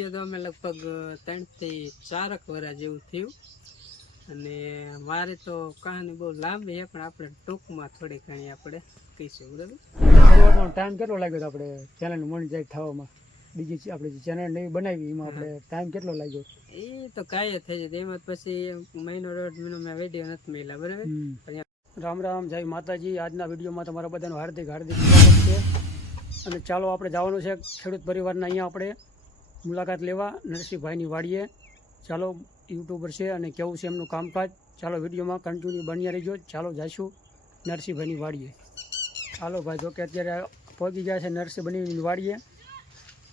Video તો અમે લગભગ ત્રણથી ચારક વરા જેવું થયું. અને મારે તો કહાની બહુ લાંબી છે પણ આપણે ટૂંકમાં થોડી ઘણી આપણે કહીશું બરાબર? ટાઈમ કેટલો લાગ્યો હતો આપણે ચેનલ મોનિટાઈઝ થવામાં? બીજી આપણે જે ચેનલ નવી બનાવી એમાં આપણે ટાઈમ કેટલો લાગ્યો? એ તો કાંઈ થઈ જાય એમાં પછી મહિનો દોઢ મહિનો મેં વીડિયો નથી મળ્યા બરાબર? રામ રામ જય માતાજી. આજના વિડીયોમાં તમારા બધાનું હાર્દિક હાર્દિક સ્વાગત છે. અને ચાલો આપણે જવાનું છે ખેડૂત પરિવારના અહીંયા આપણે. મુલાકાત લેવા નરસિંહભાઈની વાડીએ. ચાલો યુટ્યુબર છે અને કેવું છે એમનું કામકાજ? ચાલો વિડીયોમાં કન્ટિન્યુ બન્યા રહીજો. ચાલો જઈશું નરસિંહભાઈની વાડીએ. ચાલો ભાઈ જોકે અત્યારે પહોંચી ગયા છે નરસિંહભાઈની વાડીએ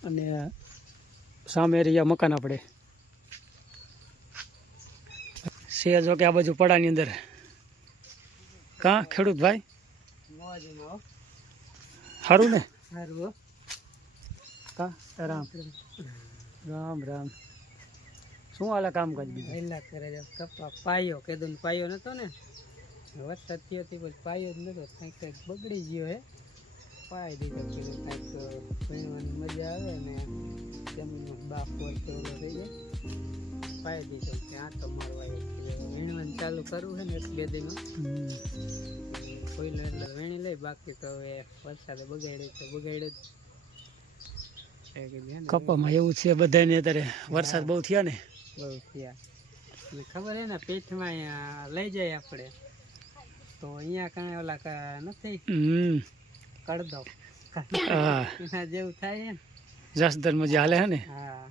અને સામે રહ્યા મકાન આપણે. છે જોકે આ બાજુ પડાની અંદર. કાં? ખેડૂત ભાઈ? સારું ને? સારું. કાં? રામ રામ રામ. શું હાલે કામકાજ બીજું એલા કરે છે. કપા પાયો ને પાયો નતો ને? વરસાદ થયો હતી પછી પાયો જ નતો. કાંઈક કાંઈક બગડી ગયો હે. પાય દીધો કીધું કાંઈક ભણવાની મજા આવે ને જમીનમાં બાપ હોય તો થઈ જાય. પાય દીધો કે આ તો મારવા વીણવાનું ચાલુ કરવું છે ને એક બે દિનમાં કોઈ એટલે વીણી લઈ બાકી તો હવે વરસાદે બગાડ્યો તો બગાડે જ. એ કીધું હે ને કપામાં એવું છે બધાને અત્યારે વરસાદ બહુ થયા ને. બહુ થયા. ખબર હે ને પેટમાં અહીંયા લઈ જાય આપણે. તો અહીંયા કાંઈ ઓલા કા- નથી? કડદો એના જેવું થાય ને. જસદરમાં મજા હાલે હે ને. હા.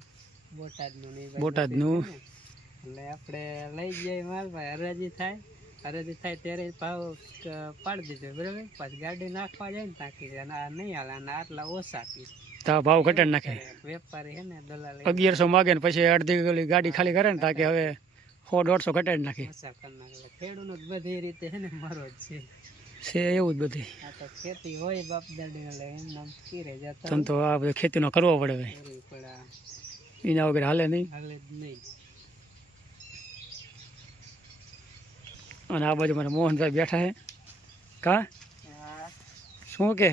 બોટાદનું ને બોટાદનું. એટલે આપણે લઈ જઈએ માલ ભાઈ. હરાજી થાય. હરાજી થાય ત્યારે ભાવ પાડી દીધો બરાબર? પછી ગાડી નાખવા જાય ને તાકી નહીં હાલે અને આટલા ઓછા પી તા ભાવ ઘટાડી નાખે. વેપારી હે ને દલાલ. અગિયારસો માગે ને પછી અડધી ગાડી ખાલી કરે ને તાકે હવે સો દોઢસો ઘટાડી નાખે. જ બધી રીતે ને મારો જ છે. છે એવું જ બધી ખેતી હોય બાપ દાદી તને તો આ બધું ખેતીનો કરવો પડે ભાઈ એના વગર હાલે નહીં. હાલે જ નહીં. અને આ બાજુ મારા મોહનભાઈ બેઠા છે કા? શું કે?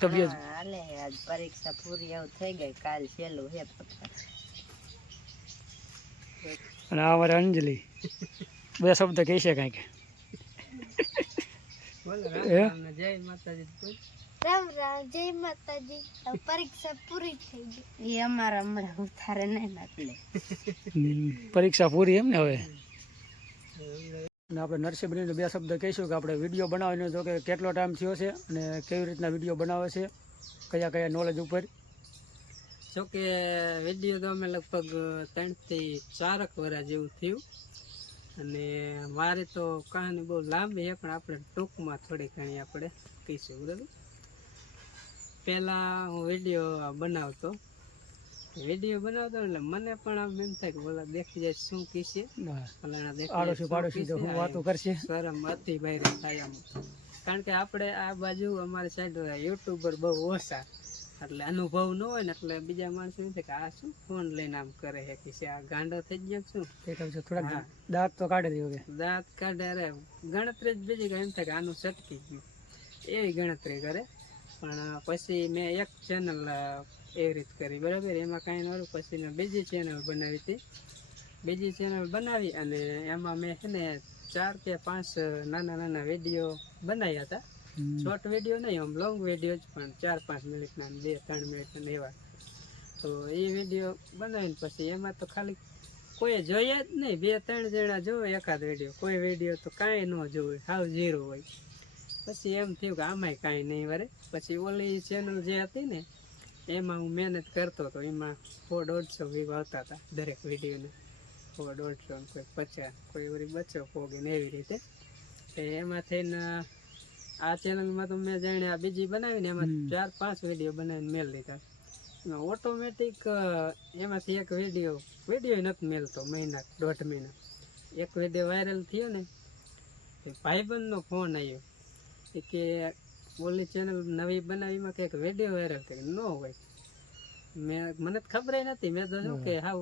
તબિયત હાલે આજ પરીક્ષા પૂરી એવું થઈ ગઈ કાલ છેલ્લું હે અને આ મારે અંજલિ. બે શબ્દ કહી છે કાંઈક રામ રામ જય માતાજી રામ રામ જય માતાજી. પરીક્ષા પૂરી થઈ ગઈ. એ અમારા હમણાં ઉતારે નહીં એટલે પરીક્ષા પૂરી એમ ને હવે? અને આપણે નરસિંહબેનને બે શબ્દ કહીશું કે આપણે વીડિયો બનાવીને જો કે કેટલો ટાઈમ થયો છે અને કેવી રીતના વીડિયો બનાવે છે, કયા કયા નોલેજ ઉપર. જો કે વીડિયો તો અમે લગભગ ત્રણથી ચારક વર્ષ જેવું થયું. અને મારે તો કહાની બહુ લાંબી છે, પણ આપણે ટૂંકમાં થોડી ઘણી આપણે કહીશું, બરાબર? પહેલાં હું વીડિયો બનાવતો. વીડિયો બનાવતો એટલે મને પણ આમ એમ થાય કે બોલા દેખી જાય શું કીશે ફલાણા દેખી આડોશી પાડોશી તો હું વાતો કરશે. શરમ હતી બહાર થાય આમ. કારણ કે આપણે આ બાજુ અમારી સાઈડ યુટ્યુબર બહુ ઓછા. એટલે અનુભવ ન હોય ને એટલે બીજા માણસો એમ કે આ શું ફોન લઈને આમ કરે છે કે આ ગાંડો થઈ ગયો શું? તે કહું છું થોડાક દાંત તો કાઢી દીધો કે દાંત કાઢે અરે ગણતરી જ બીજી કઈ એમ થાય કે આનું સટકી ગયું. એવી ગણતરી કરે. પણ પછી મેં એક ચેનલ એવી રીત કરી. બરાબર? એમાં કાંઈ નહોતું પછી મેં બીજી ચેનલ બનાવી હતી. બીજી ચેનલ બનાવી અને એમાં મેં છે ને ચાર કે પાંચ નાના નાના વીડિયો બનાવ્યા હતા. શોર્ટ વીડિયો નહીં આમ લોંગ વીડિયો જ પણ ચાર પાંચ મિનિટના બે ત્રણ મિનિટના ને એવા. તો એ વીડિયો બનાવીને પછી એમાં તો ખાલી કોઈ જોઈએ જ નહીં. બે ત્રણ જણા જોવે એકાદ વીડિયો કોઈ વીડિયો તો કાંઈ ન જોવે. હાવ ઝીરો હોય. પછી એમ થયું કે આમાંય કાંઈ નહીં વરે. પછી ઓલી ચેનલ જે હતી ને એમાં હું મહેનત કરતો હતો એમાં સો દોઢસો વ્યૂ આવતા હતા દરેક વિડીયોને. સો દોઢસો કોઈ પચાસ કોઈ વળી બસો પોગીને એવી રીતે. એમાં થઈને આ ચેનલમાં તો મેં જાણે આ બીજી બનાવીને એમાં ચાર પાંચ વીડિયો બનાવીને મેળ લીધા. ઓટોમેટિક એમાંથી એક વીડિયો વીડિયો નથી મેળતો મહિના દોઢ મહિના. એક વીડિયો વાયરલ થયો ને ભાઈબંધનો ફોન આવ્યો. કે ઓલી ચેનલ નવી બનાવીમાં કંઈક વીડિયો વાયરલ કરી ન હોય. મેં મને તો ખબર નથી. મેં તો શું કે હાવ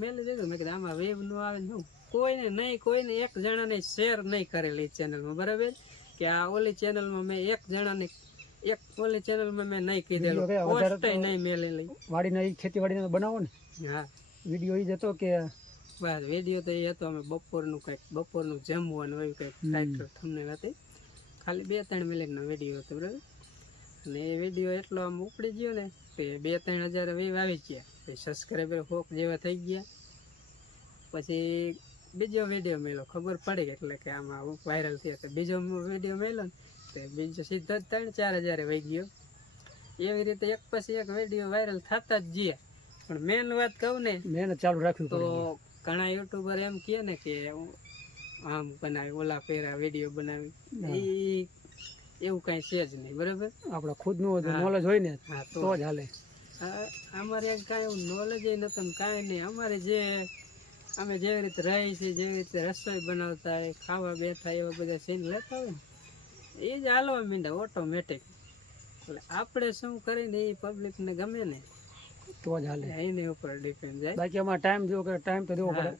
મેં દીધું મેં કીધું આમાં વેવનું આવે શું? કોઈને નહીં કોઈને એક જણાને શેર નહીં કરેલી ચેનલમાં બરાબર? કે આ ઓલી ચેનલમાં મેં એક જણાને એક ઓલી ચેનલમાં મેં નહીં કીધેલું. પોસ્ટ નહીં મેલેલી. વાડીના એ ખેતીવાડીને બનાવો ને. હા. વીડિયો એ જ હતો કે બસ વીડિયો તો એ હતો. અમે બપોરનું કંઈક બપોરનું જમવાનું એવું કંઈક. ટાઈટલ થંબનેલ હતી. ખાલી બે ત્રણ મિનિટનો વીડિયો હતો બરાબર? અને એ વીડિયો એટલો આમ ઉપડી ગયો ને કે બે ત્રણ હજાર વેવ આવી ગયા. પછી સબસ્ક્રાઈબર હોક જેવા થઈ ગયા. પછી બીજો વીડિયો મેળો ખબર પડી કે એટલે કે આમાં વાયરલ થયો તો બીજો વીડિયો મેળો ને તો બીજો સીધો જ ત્રણ ચાર હજારે વહી ગયો. એવી રીતે એક પછી એક વીડિયો વાયરલ થતા જ ગયા. પણ મેન વાત કહું ને મેન ચાલુ રાખ્યું તો ઘણા યુટ્યુબર એમ કહે ને કે આમ બનાવી ઓલા પહેરા વીડિયો બનાવી. એ એવું કાંઈ છે જ નહીં બરાબર? આપણે ખુદનું નું નોલેજ હોય ને હા તો જ હાલે. અમારે કાંઈ એવું નોલેજ નતું ને કાંઈ નહીં. અમારે જે અમે જેવી રીતે રહી છીએ જેવી રીતે રસોઈ બનાવતા હોય ખાવા બેઠા એવા બધા સીન લેતા હોય ને એ જ હાલવા માંડ્યા ઓટોમેટિક એટલે આપણે શું કરીને એ પબ્લિકને ગમે ને તો જ હાલે. એની ઉપર ડિપેન્ડ જાય. બાકી અમારે ટાઈમ જો કે ટાઈમ તો દેવો પડે.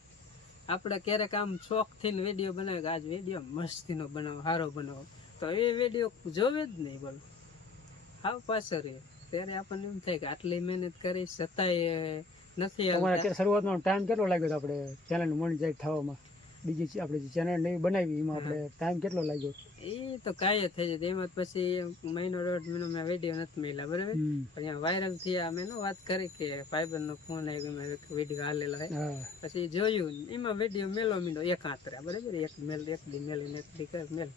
આપણે ક્યારેક આમ શોખથી વીડિયો બનાવે આજ વીડિયો મસ્તીનો બનાવો સારો બનાવો. તો એ વીડિયો જોવે જ નહીં બોલો. હા પાછળ રહ્યો ત્યારે આપણને એમ થાય કે આટલી મહેનત કરી છતાંય નથી શરૂઆતનો ટાઈમ કેટલો લાગ્યો આપણે ચેનલ જાય થવામાં બીજી આપણે ચેનલ નવી બનાવી એમાં આપણે ટાઈમ કેટલો લાગ્યો? એ તો કાંઈ થઈ જાય એમાં પછી મહિનો દોઢ મહિનો મેં વીડિયો નથી મળ્યા બરાબર. અહીંયા વાયરલ થયા. મેં વાત કરી કે ફાઈબરનો ફોન આવ્યો મેં વીડિયો હાલેલો હે. પછી જોયું એમાં વીડિયો મેલો મીંડો એક આંતરા બરાબર? એક મેલ એક દી મેલ એક દી મેલ.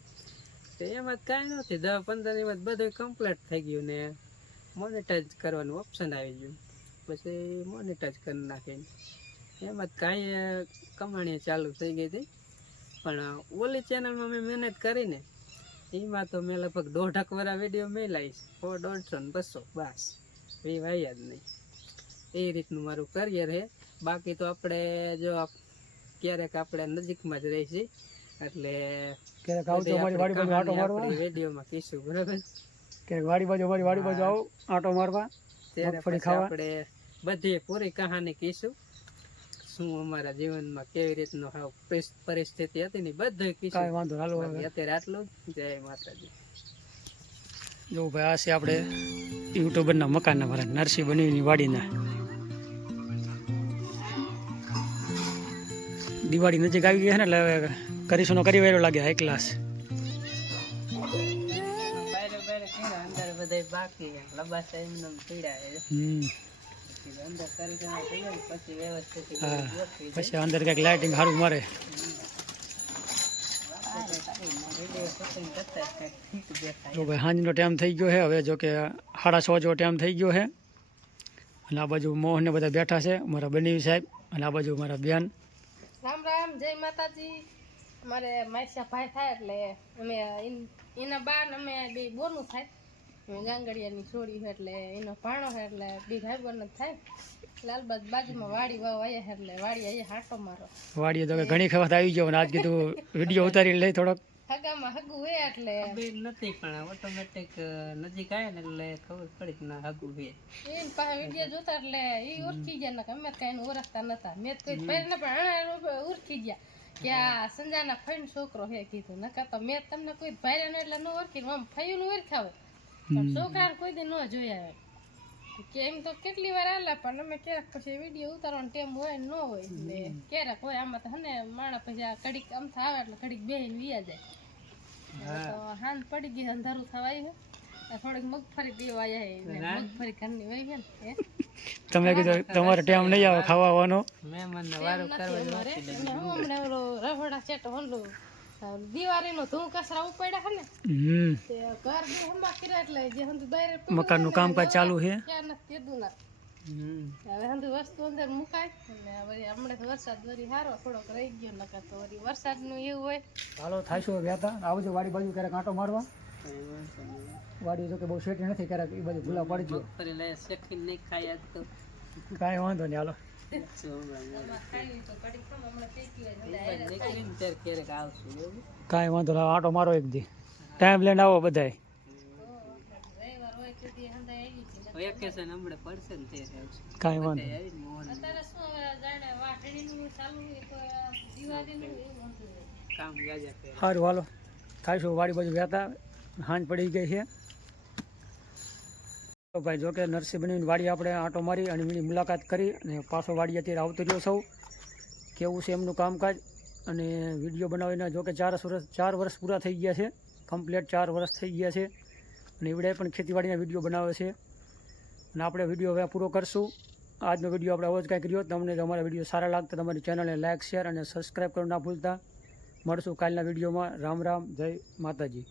તો એમાં કાંઈ નથી. દસ પંદર એમાં જ બધું કમ્પ્લીટ થઈ ગયું ને મોનેટાઈઝ કરવાનું ઓપ્શન આવી ગયું. પછી મોનેટાઈઝ કરી નાખીને એમાં કાંઈ કમાણી ચાલુ થઈ ગઈ હતી. પણ ઓલી ચેનલમાં મેં મહેનત કરીને એમાં તો મેં લગભગ દોઢક વાળા વીડિયો મેલાઈશ સો દોઢસો ને બસો બસ. એ વાય જ નહીં. એ રીતનું મારું કરિયર છે. બાકી તો આપણે જો ક્યારેક આપણે નજીકમાં જ રહી એટલે ક્યારેક વાડી બાજુ આટો મારવા. વિડીયોમાં કહીશું બરાબર? ક્યારેક વાડી બાજુ વાડી બાજુ આવો આટો મારવા ત્યારે આપણે બધી પૂરી કહાની કહીશું શું અમારા જીવનમાં કેવી રીતનો હાવ પરિસ્થિતિ હતી ને બધું કાંઈ વાંધો હાલો અત્યારે આટલું. જય માતાજી. જો ભાઈ આ છે આપણે યુટ્યુબરના મકાનના મારા નરસિંહ બનીની વાડીના. દિવાળી નજીક આવી ગઈ છે ને એટલે હવે કરીશું કરી વેરો લાગે હાઈ ક્લાસ. બાકી લબા સાહેબ હમ. પછી અંદર કંઈક લાઇટિંગ સારું મારે જ ભાઈ સાંજનો ટાઈમ થઈ ગયો છે હવે જો કે સાડા છ જેવો ટાઈમ થઈ ગયો છે અને આ બાજુ મોહનને બધા બેઠા છે મારા બની સાહેબ અને આ બાજુ મારા બેન. રામ રામ જય માતાજી. અમારે માસ્યા ભાઈ થાય એટલે અમે એના બાર અમે બે બોનું થાય. ગાંગડિયાની છોડી છે એટલે એનો ભાણો છે એટલે બે ભાઈ બોન જ થાય. લાલબાગ બાજુમાં વાડી વાવ આવ્યા છે એટલે વાડી અહીંયા હાટો મારો. વાડીએ તો ઘણી વખત આવી ગયો આજ કીધું વીડિયો ઉતારી લઈ થોડોક. હગામાં હગું હે એટલે. નથી પણ ઓટોમેટિક નજીક આવે ને એટલે ખબર પડી કે ના હગું હે. એને પાસે વીડિયો જોતા એટલે એ ઓળખી ગયા ને અમે કઈ ઓળખતા નતા. મેં તો કોઈ પહેરને પણ ઓળખી ગયા કે આ સંજાના ફઈન છોકરો હે કીધું. નકા તો મેં તમને કોઈ ભાઈ એટલે ન ઓળખી આમ ફયું ઓળખ્યા હોય કોઈ દી ન જોયા હોય કે તો કેટલી વાર આલા પણ અમે ક્યારેક પછી વીડિયો ઉતારવાનો ટેમ હોય ન હોય એટલે ક્યારેક હોય આમાં તો હને માણસ પછી આ ઘડીક અમથા આવે એટલે કડીક બેહીને વિયા જાય. હાંજ પડી ગઈ અંધારું થવા આવ્યું થોડીક મગફળી આવ્યા મગફળી ઘરની ને તમે કીધું તમારે ટાઈમ નહીં આવે ખાવાનો. વારું કરવા હોલું દિવાળીનો નું કચરા ઉપાડ્યા ને? હમ. તે ઘર કર્યા એટલે જે હંધુ બહાર મકાનનું કામકાજ ચાલુ છે? ત્યાં કીધું ના. હવે હંધુ વસ્તુ અંદર મુકાય અને વળી હમણાં તો વરસાદ વળી સારો થોડોક રહી ગયો નકર તો વરસાદનું એવું હોય. હાલો થાશું વ્યાતા. આવજો વાડી બાજુ ક્યારેક આંટો મારવા? કઈ વાંધો નહીં. વાડી જો કે બહુ સેટી નથી ક્યારેક એ બાજુ ભૂલા પડી ગયો. તો. કાંઈ વાંધો નહીં હાલો. કાંઈ વાંધો ના આંટો મારો એક દી. ટાઈમ લઈને આવો બધાય. હતી કાંઈ વાંધો સારું હાલો. થાશું વાડી બાજુ વ્યાતા સાંજ પડી ગઈ છે. તો ભાઈ જો કે નરસિંહ બનીને વાડી આપણે આંટો મારી અને એમની મુલાકાત કરી અને પાછો વાડી અત્યારે આવતો રહ્યો સૌ કેવું છે એમનું કામકાજ? અને વીડિયો બનાવીને જોકે ચાર વર્ષ ચાર વર્ષ પૂરા થઈ ગયા છે. કમ્પ્લીટ ચાર વર્ષ થઈ ગયા છે. અને એવડે પણ ખેતીવાડીના વીડિયો બનાવે છે. અને આપણે વીડિયો હવે પૂરો કરશું. આજનો વીડિયો આપણે આવો જ કાંઈ કર્યો. તમને જો અમારા વીડિયો સારા લાગતા, તમારી ચેનલને લાઇક શેર અને સબસ્ક્રાઈબ કરવા ના ભૂલતા. મળશું કાલના વિડીયોમાં. રામ રામ. જય માતાજી.